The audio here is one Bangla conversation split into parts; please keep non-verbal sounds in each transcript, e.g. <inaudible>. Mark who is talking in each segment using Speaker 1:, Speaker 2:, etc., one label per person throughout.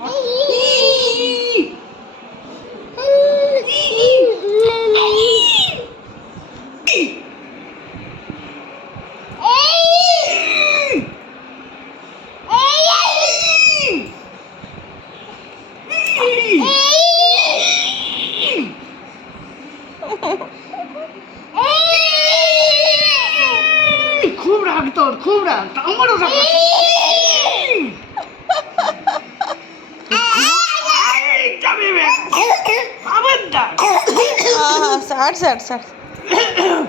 Speaker 1: খুব রাগ তোর খুব রাগ আমারও রাগ
Speaker 2: হ্যাঁ স্যার স্যার। স্যার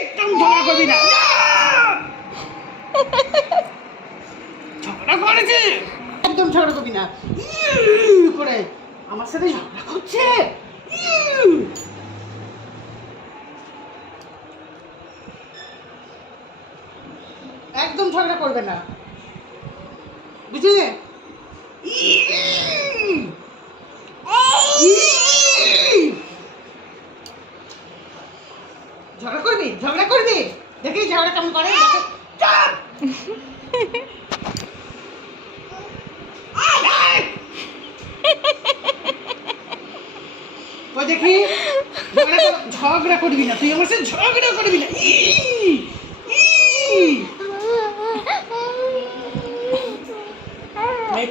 Speaker 1: একদম ঝগড়া করবি না ঝগড়া করেছে? একদম ঝগড়া করবি না। করে আমার সাথে ঝগড়া করছে? একদম ঝগড়া করবে না। বুঝলি? করবি? ঝগড়া করবি? দেখি ঝগড়া কেমন করে। দেখো। ঝগড়া করবি না তুই আমার সাথে ঝগড়া করবি না। ই।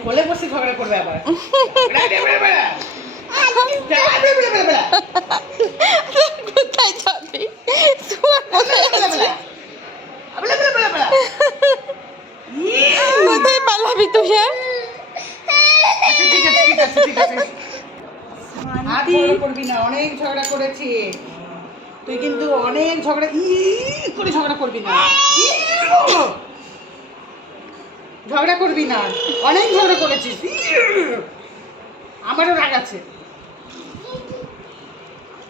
Speaker 1: কোলে বসে ঝগড়া করবে আবার। <laughs> আচ্ছা, ঠিক আছে, ঠিক আছে, ঠিক আছে। আর ঝগড়া করবি না অনেক ঝগড়া করেছি। তুই কিন্তু অনেক ঝগড়া ই করে ঝগড়া করবি না। ঝগড়া করবি না। অনেক ঝগড়া করেছিস আমারও রাগ আছে।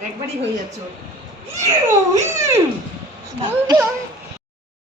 Speaker 1: একবারই হয়ে যাচ্ছে!